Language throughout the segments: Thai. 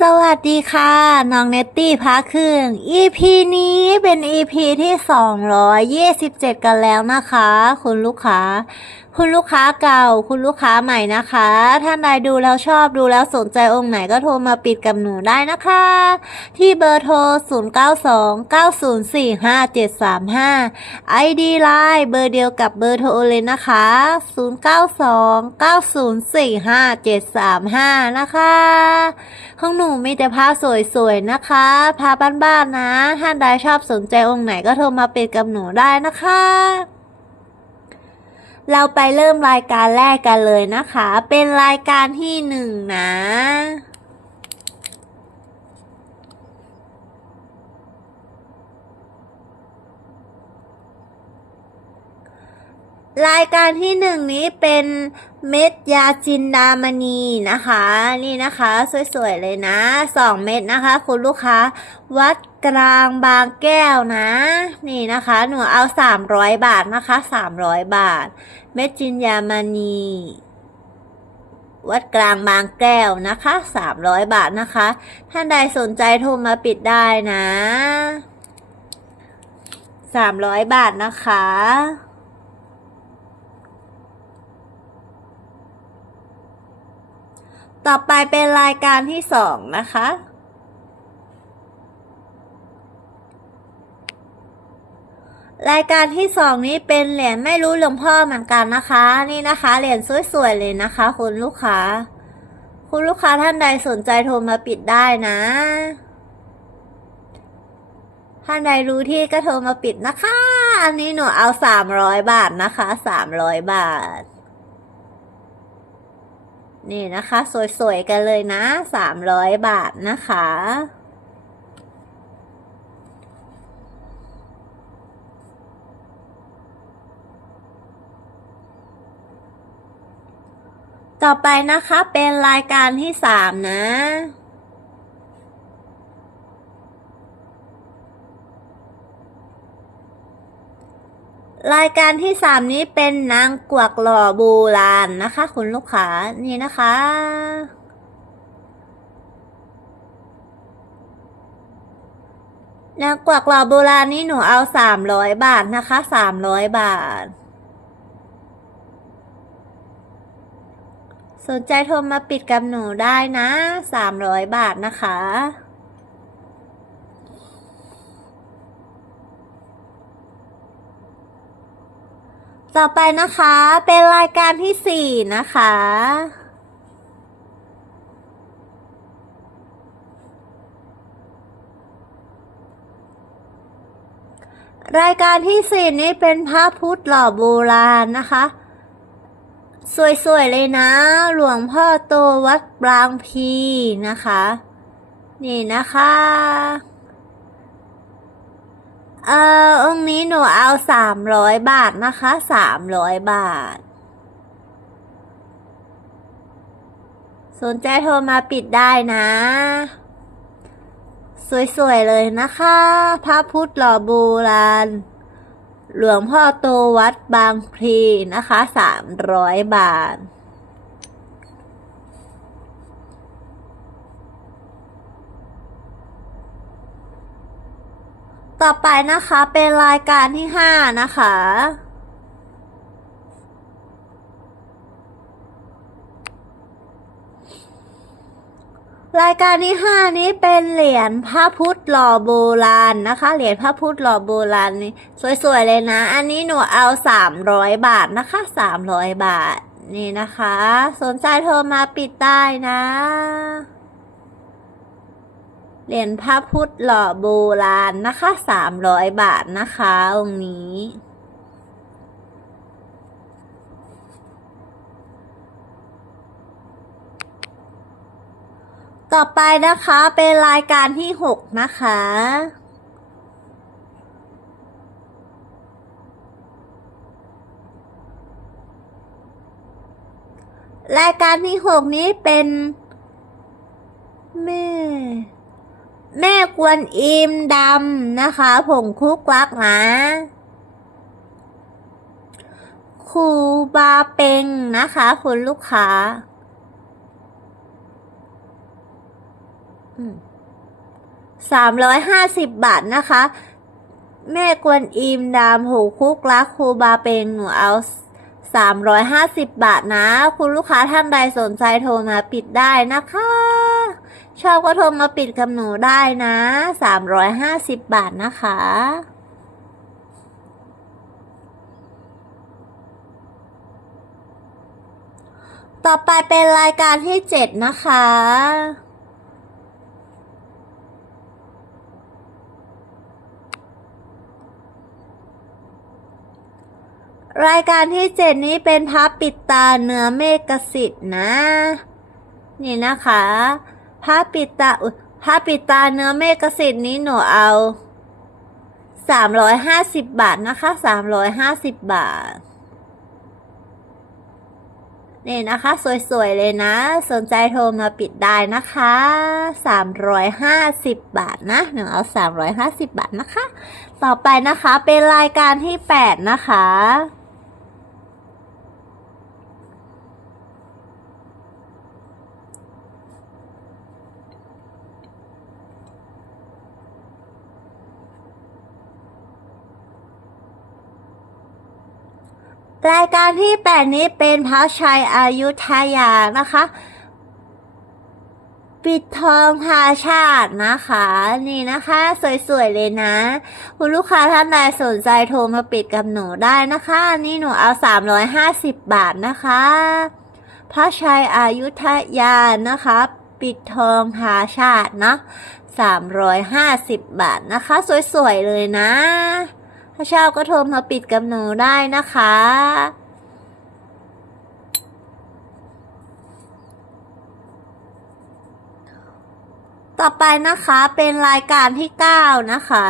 สวัสดีค่ะ น้องเนตตี้พักครึ่ง EP นี้เป็น EP ที่ 227 กันแล้วนะคะ คุณลูกค้า คุณลูกค้าเก่า คุณลูกค้าใหม่นะคะ ท่านใดดูแล้วชอบดูแล้วสนใจองค์ไหนก็โทรมาปิดกับหนูได้นะคะ ที่เบอร์โทร 0929045735 ID ไลน์เบอร์เดียวกับเบอร์โทรเลยนะคะ 0929045735 นะคะของหนูมีแต่ผ้าสวยๆนะคะผ้าบ้านๆนะ ท่านใดชอบสนใจองค์ไหนก็โทรมาป็นกับหนูได้นะคะ เราไปเริ่มรายการแรกกันเลยนะคะ เป็นรายการที่หนึ่งนะ รายการที่หนึ่งนี้เป็นเม็ดยาจินดามณีนะคะ นี่นะคะ สวยๆเลยนะสองเม็ดนะคะ คุณลูกค้าวัด กลางบางแก้วนะ นี่นะคะ หนูเอาสามร้อยบาทนะคะสามร้อยบาท เม็ดจินยามณีวัดกลางบางแก้วนะคะสามร้อยบาทนะคะ ท่านใดสนใจโทรมาปิดได้นะสามร้อยบาทนะคะ ต่อไปเป็นรายการที่สองนะคะ รายการที่สองนี้เป็นเหรียญไม่รู้หลวงพ่อเหมือนกันนะคะ นี่นะคะเหรียญสวยๆเลยนะคะ คุณลูกค้า คุณลูกค้าท่านใดสนใจโทรมาปิดได้นะ ท่านใดรู้ที่ก็โทรมาปิดนะคะ อันนี้หนูเอาสามร้อยบาทนะคะสามร้อยบาท นี่นะคะ สวยๆกันเลยนะสามร้อยบาทนะคะ ต่อไปนะคะเป็นรายการที่สามนะ รายการที่สามนี้เป็นนางกวักหล่อโบราณนะคะ คุณลูกค้านี่นะคะนางกวักหล่อโบราณนี่หนูเอาสามร้อยบาทนะคะสามร้อยบาท สนใจโทรมาปิดกับหนูได้นะ สามร้อยบาทนะคะ ต่อไปนะคะเป็นรายการที่สี่นะคะ รายการที่สี่นี้เป็นพระพุทธหล่อโบราณนะคะ สวยๆเลยนะ หลวงพ่อโตวัดบางพีนะคะ นี่นะคะเอ่อองค์นี้หนูเอาสามร้อยบาทนะคะสามร้อยบาท สนใจโทรมาปิดได้นะ สวยๆเลยนะคะ พระพุทธหล่อโบราณ หลวงพ่อโตวัดบางพลีนะคะสามร้อยบาท ต่อไปนะคะเป็นรายการที่ห้านะคะ รายการที่ห้านี้เป็นเหรียญพระพุทธหล่อโบราณนะคะ เหรียญพระพุทธหล่อโบราณนี่สวยๆเลยนะ อันนี้หนูเอาสามร้อยบาทนะคะสามร้อยบาทนี่นะคะ สนใจโทรมาปิดได้นะ เหรียญพระพุทธหล่อโบราณนะคะสามร้อยบาทนะคะองค์นี้ ต่อไปนะคะเป็นรายการที่หกนะคะ รายการที่หกนี้เป็นแม่แม่กวนอิมดำนะคะผงคุกวักนะครูบาเปงนะคะ คุณลูกค้า สามร้อยห้าสิบบาทนะคะ แม่กวนอิมดามหูคุกรักครูบาเปงหนูเอาสามร้อยห้าสิบบาทนะ คุณลูกค้าท่านใดสนใจโทรมาปิดได้นะคะ ชอบก็โทรมาปิดกับหนูได้นะสามร้อยห้าสิบบาทนะคะต่อไปเป็นรายการที่เจ็ดนะคะ รายการที่เจ็ดนี้เป็นพระปิดตาเนื้อเมฆสิทธิ์นะ นี่นะคะพระปิดตาพระปิดตาเนื้อเมฆสิทธิ์นี้หนูเอาสามร้อยห้าสิบบาทนะคะสามร้อยห้าสิบบาท นี่นะคะ สวยๆเลยนะ สนใจโทรมาปิดได้นะคะสามร้อยห้าสิบบาทนะหนูเอาสามร้อยห้าสิบบาทนะคะ ต่อไปนะคะเป็นรายการที่แปดนะคะ รายการที่แปดนี้เป็นพระชัยอายุทยานะคะ ปิดทองพาชาตินะคะ นี่นะคะ สวยๆเลยนะ คุณลูกค้าท่านใดสนใจโทรมาปิดกับหนูได้นะคะ นี่หนูเอา 350 บาทนะคะ พระชัยอายุทยานะคะ ปิดทองพาชาติเนาะ350 บาทนะคะ สวยๆเลยนะ ถ้าชอบก็โทรมาปิดกับหนูได้นะคะ ต่อไปนะคะเป็นรายการที่9นะคะ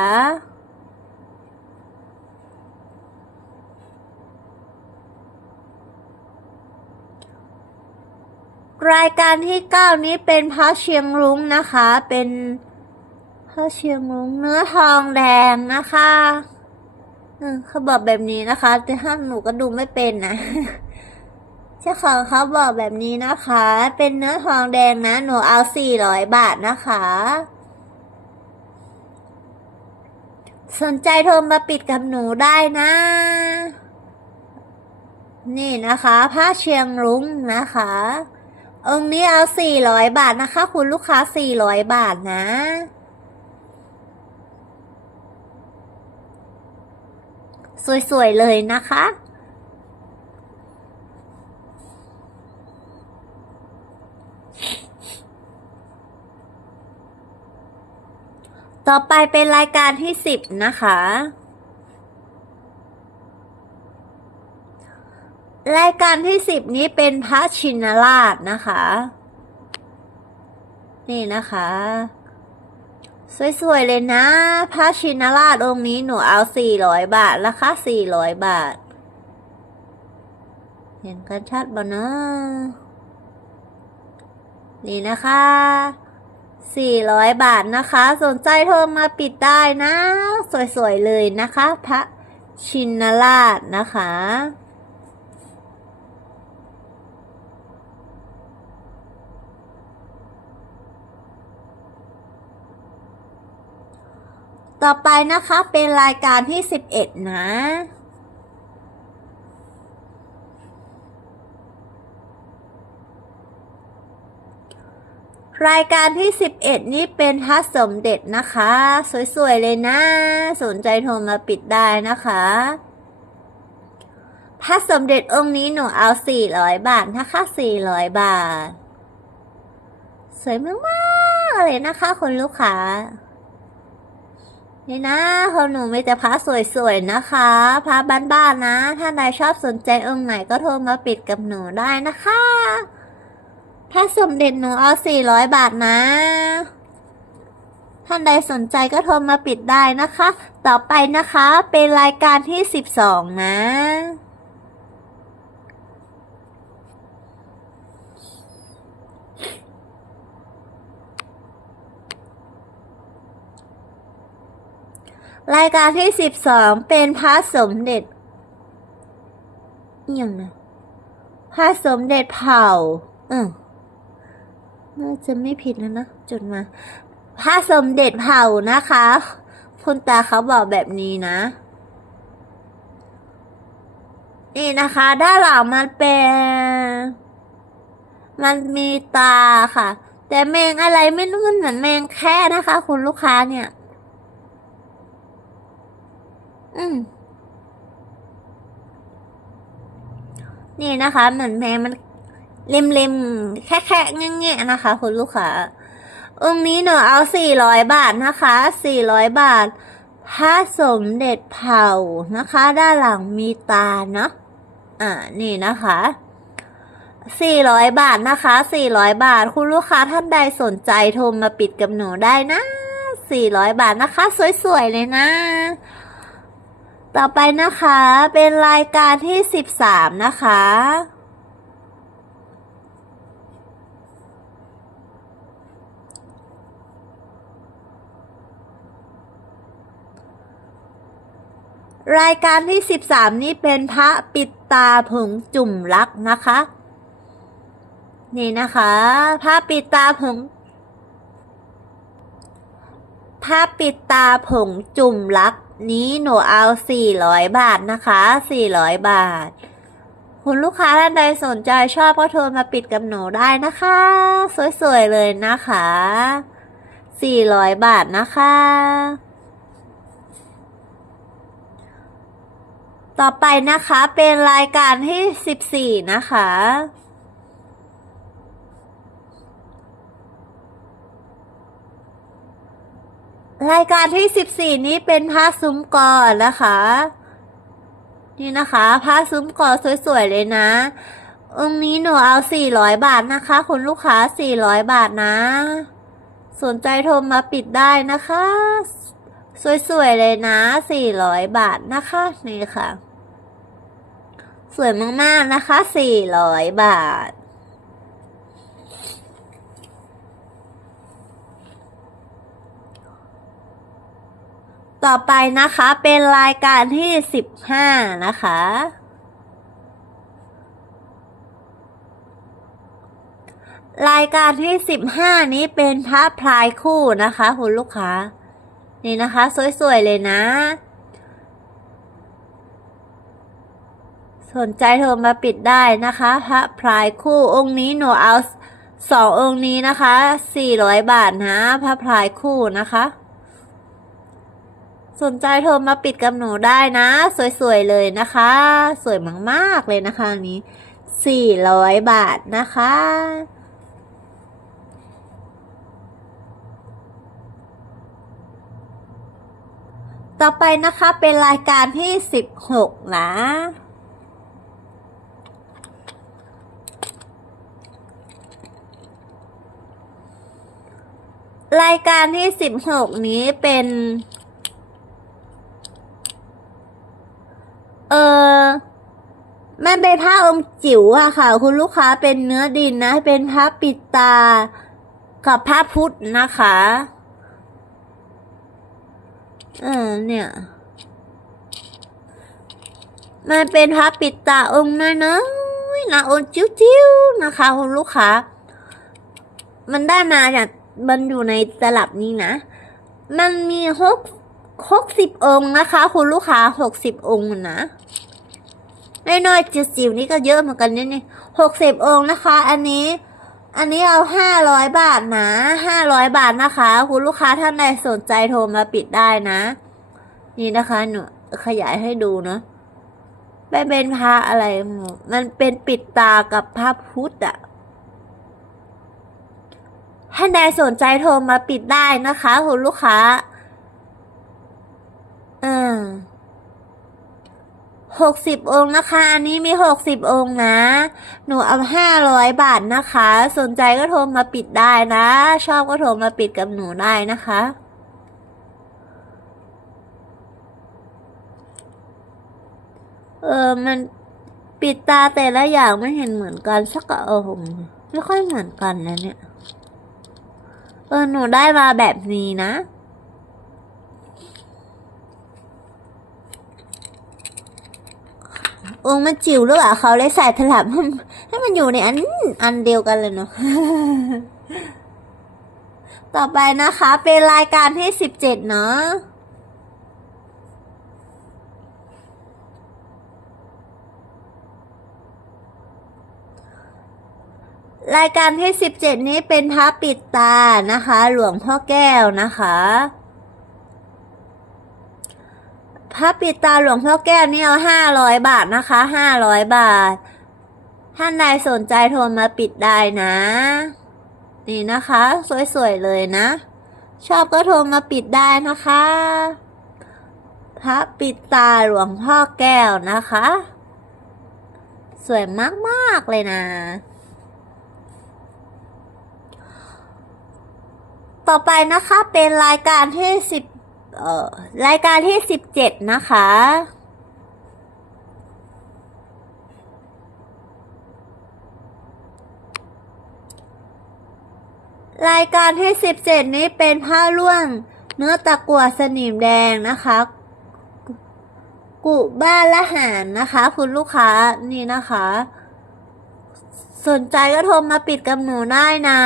รายการที่ 9 นี้เป็นพระเชียงรุ้งนะคะ เป็นพระเชียงรุ้งเนื้อทองแดงนะคะ เขาบอกแบบนี้นะคะ แต่ถ้าหนูก็ดูไม่เป็นนะเจ้าของเขาบอกแบบนี้นะคะ เป็นเนื้อทองแดงนะ หนูเอาสี่ร้อยบาทนะคะ สนใจโทรมาปิดกับหนูได้นะ นี่นะคะผ้าเชียงรุ้งนะคะ องค์นี้เอาสี่ร้อยบาทนะคะ คุณลูกค้าสี่ร้อยบาทนะ สวยๆเลยนะคะ ต่อไปเป็นรายการที่สิบนะคะ รายการที่สิบนี้เป็นพระชินราชนะคะ นี่นะคะ สวยๆเลยนะพระชินราชองค์นี้หนูเอาสี่ร้อยบาท ราคาสี่ร้อยบาท เห็นกันชัดบ่นะนี่นะคะสี่ร้อยบาทนะคะ สนใจโทรมาปิดได้นะ สวยๆเลยนะคะ พระชินราชนะคะ ต่อไปนะคะเป็นรายการที่สิบเอ็ดนะ รายการที่สิบเอ็ดนี้เป็นพระสมเด็จนะคะ สวยๆเลยนะ สนใจโทรมาปิดได้นะคะพระสมเด็จองค์นี้หนูเอาสี่ร้อยบาทนะคะสี่ร้อยบาท สวยมากๆเลยนะคะคุณลูกค้า นี่นะของหนูมีแต่พระสวยๆนะคะพระบ้านๆนะ ถ้าใดชอบสนใจองค์ไหนก็โทรมาปิดกับหนูได้นะคะ ถ้าสมเด็จหนูเอาสี่ร้อยบาทนะ ท่านใดสนใจก็โทรมาปิดได้นะคะ ต่อไปนะคะเป็นรายการที่สิบสองนะ รายการที่สิบสองเป็นพระสมเด็จอย่างนะพระสมเด็จเผ่าอืมน่าจะไม่ผิดแล้วนะ จดมาพระสมเด็จเผ่านะคะคุณตาเขาบอกแบบนี้นะ นี่นะคะ ด้านหลังมันเป็น มันมีตาค่ะ แต่แมงอะไรไม่รู้มันเหมือนแมงแค่นะคะ คุณลูกค้าเนี่ย อืมนี่นะคะเหมือนแมงมันเล็มๆแค่แค่ๆแง่ๆนะคะคุณลูกค้าองค์นี้หนูเอาสี่ร้อยบาทนะคะสี่ร้อยบาทพระสมเด็จเผานะคะ ด้านหลังมีตาเนาะอ่านี่นะคะสี่ร้อยบาทนะคะสี่ร้อยบาท คุณลูกค้าท่านใดสนใจโทรมาปิดกับหนูได้นะสี่ร้อยบาทนะคะ สวยๆเลยนะ ต่อไปนะคะเป็นรายการที่สิบสามนะคะ รายการที่สิบสามนี่เป็นพระปิดตาผงจุ่มรักนะคะ นี่นะคะ พระปิดตาผง พระปิดตาผงจุ่มรักนี้หนูเอาสี่ร้อยบาทนะคะสี่ร้อยบาท คุณลูกค้าท่านใดสนใจชอบก็โทรมาปิดกับหนูได้นะคะ สวยๆ เลยนะคะสี่ร้อยบาทนะคะ ต่อไปนะคะเป็นรายการที่สิบสี่นะคะ รายการที่สิบสี่นี้เป็นผ้าซุ้มกอนะคะ นี่นะคะผ้าซุ้มกอสวยๆเลยนะองค์นี้หนูเอาสี่ร้อยบาทนะคะ คุณลูกค้าสี่ร้อยบาทนะ สนใจโทรมาปิดได้นะคะ สวยๆเลยนะสี่ร้อยบาทนะคะนี่ค่ะ สวยมากๆนะคะสี่ร้อยบาท ต่อไปนะคะเป็นรายการที่สิบห้านะคะ รายการที่สิบห้านี้เป็นพระพลายคู่นะคะคุณลูกค้า นี่นะคะ สวย ๆ เลยนะ สนใจโทรมาปิดได้นะคะ พระพลายคู่องค์นี้หนูเอาสององค์นี้นะคะสี่ร้อยบาทนะ พระพลายคู่นะคะ สนใจโทรมาปิดกับหนูได้นะ สวยๆเลยนะคะ สวยมากๆเลยนะคะนนี้สี่ร้อยบาทนะคะ ต่อไปนะคะเป็นรายการที่สิบหกนะรายการที่สิบหกนี้เป็น เออมันเป็นผ้าองค์จิ๋วอะค่ะ คุณลูกค้าเป็นเนื้อดินนะ เป็นผ้าปิดตา กับผ้าพุทธนะคะ เออเนี่ย มันเป็นผ้าปิดตาองค์น้อยๆนะองค์จิ้วๆนะคะ คุณลูกค้า มันได้มาจากมันอยู่ในตลับนี้นะ มันมีหก หกสิบองค์นะคะ คุณลูกค้าหกสิบองค์นะน้อยๆจิ๋วนี่ก็เยอะเหมือนกันนี่นี่หกสิบองค์นะคะ อันนี้ อันนี้เอาห้าร้อยบาทนะห้าร้อยบาทนะคะ คุณลูกค้าท่านใดสนใจโทรมาปิดได้นะ นี่นะคะหนูขยายให้ดูเนาะไม่เป็นพระอะไร มันเป็นปิดตากับพระพุทธอะท่านใดสนใจโทรมาปิดได้นะคะ คุณลูกค้า เออหกสิบองค์นะคะ อันนี้มีหกสิบองค์นะ หนูเอาห้าร้อยบาทนะคะ สนใจก็โทรมาปิดได้นะ ชอบก็โทรมาปิดกับหนูได้นะคะ เออ มันปิดตาแต่ละอย่างไม่เห็นเหมือนกันสักองค์ไม่ค่อยเหมือนกันนะเนี่ย เออ หนูได้มาแบบนี้นะ องค์มันจิ๋วหรือเปล่าเขาเลยใส่ถลับให้มันให้มันอยู่ในอันอันเดียวกันเลยเนาะต่อไปนะคะ เป็นรายการที่สิบเจ็ดเนาะรายการที่สิบเจ็ดนี้เป็นพระปิดตานะคะ หลวงพ่อแก้วนะคะ พระปิดตาหลวงพ่อแก้วนี่เอาห้าร้อยบาทนะคะห้าร้อยบาท ท่านใดสนใจโทรมาปิดได้นะ นี่นะคะ สวยๆเลยนะ ชอบก็โทรมาปิดได้นะคะ พระปิดตาหลวงพ่อแก้วนะคะ สวยมากๆเลยนะต่อไปนะคะเป็นรายการที่สิบ เอ่อรายการที่สิบเจ็ดนะคะ รายการที่สิบเจ็ดนี้เป็นผ้าล่วงเนื้อตะกั่วสนิมแดงนะคะ กุบ้านละหารนะคะ คุณลูกค้านี่นะคะ สนใจก็โทรมาปิดกับหนูได้นะ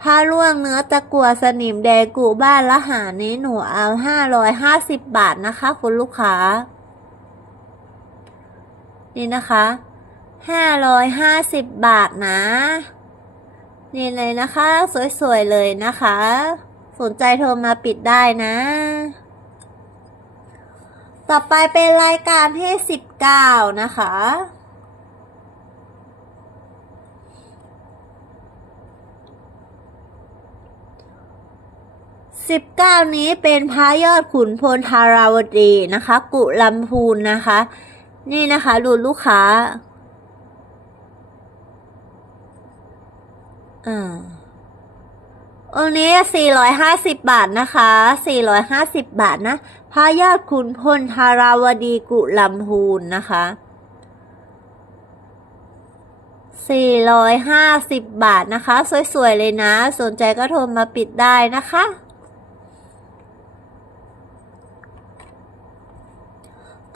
ผ้าล่วงเนื้อตะกัวสนิมแดงกุบ้านละหานี้หนูเอาห้าร้อยห้าสิบบาทนะคะ คุณลูกค้า นี่นะคะห้าร้อยห้าสิบบาทนะ นี่เลยนะคะ สวยๆเลยนะคะ สนใจโทรมาปิดได้นะ ต่อไปเป็นรายการที่สิบเก้านะคะ สิบเก้านี้เป็นพระยอดขุนพลธาราวดีนะคะ กุลำพูนนะคะ นี่นะคะ ดูลูกค้าอ่าองนี้ 450 บาทนะคะ 450 บาทนะ พระยอดขุนพลธาราวดีกุลำพูนนะคะ 450 บาทนะคะ สวย ๆ เลยนะ สนใจก็โทรมาปิดได้นะคะ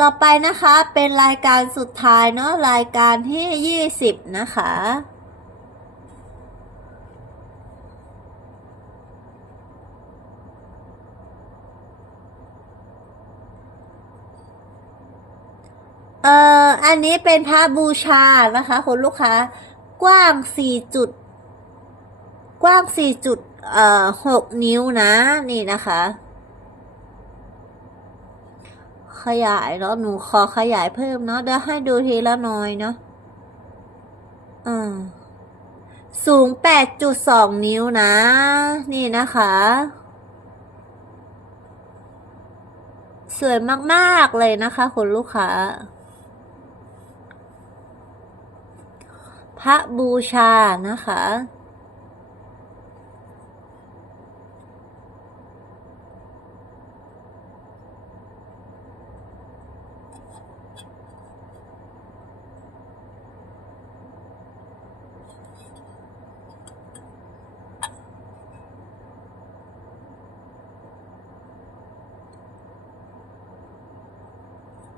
ต่อไปนะคะเป็นรายการสุดท้ายเนาะรายการที่ 20 นะคะ เอ่อ อันนี้เป็นพระบูชานะคะคุณลูกค้ากว้างสี่จุด กว้างสี่จุดเอ่อหกนิ้วนะ นี่นะคะ ขยายเนาะหนูขอขยายเพิ่มเนาะเดี๋ยวให้ดูทีละน้อยเนาะอ่าสูงแปดจุดสองนิ้วนะ นี่นะคะ สวยมาก ๆ เลยนะคะคุณลูกค้า พระบูชานะคะ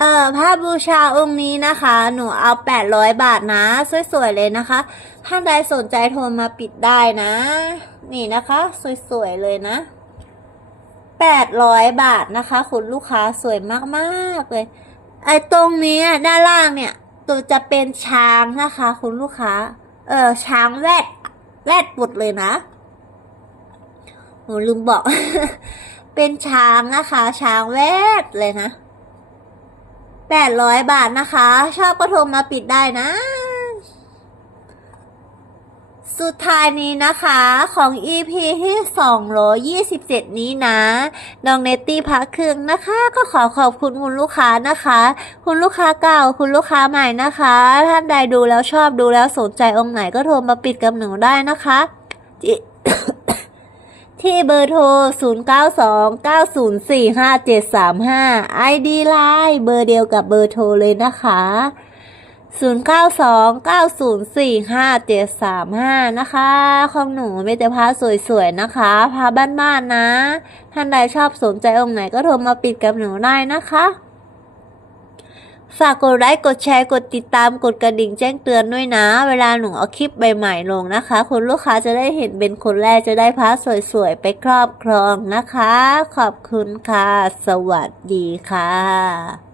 เออพระบูชาองค์นี้นะคะ หนูเอาแปดร้อยบาทนะ สวยๆเลยนะคะ ท่านใดสนใจโทรมาปิดได้นะ นี่นะคะ สวยๆเลยนะแปดร้อยบาทนะคะ คุณลูกค้าสวยมากๆเลย ไอ้ตรงนี้ด้านล่างเนี่ย ตัวจะเป็นช้างนะคะ คุณลูกค้า เออช้างแวดแวดปุดเลยนะหนูลืมบอก เป็นช้างนะคะ ช้างแวดเลยนะ แปดร้อยบาทนะคะ ชอบก็โทรมาปิดได้นะ สุดท้ายนี้นะคะของ EP ที่227 นี้นะ น้องเนตตี้พักเครื่องนะคะ ก็ขอขอบคุณคุณลูกค้านะคะ คุณลูกค้าเก่า คุณลูกค้าใหม่นะคะ ท่านใดดูแล้วชอบดูแล้วสนใจองค์ไหนก็โทรมาปิดกับหนูได้นะคะจิ ที่เบอร์โทร 0929045735 ID Line เบอร์เดียวกับเบอร์โทรเลยนะคะ 0929045735 นะคะของหนูมีแต่พาสวยๆนะคะ พาบ้านๆนะท่านใดชอบสนใจองค์ไหนก็โทรมาปิดกับหนูได้นะคะ ฝากกดไลค์กดแชร์กดติดตามกดกระดิ่งแจ้งเตือนด้วยนะ เวลาหนูเอาคลิปใหม่ๆลงนะคะ คุณลูกค้าจะได้เห็นเป็นคนแรกจะได้พาสวยๆ ไปครอบครองนะคะ ขอบคุณค่ะ สวัสดีค่ะ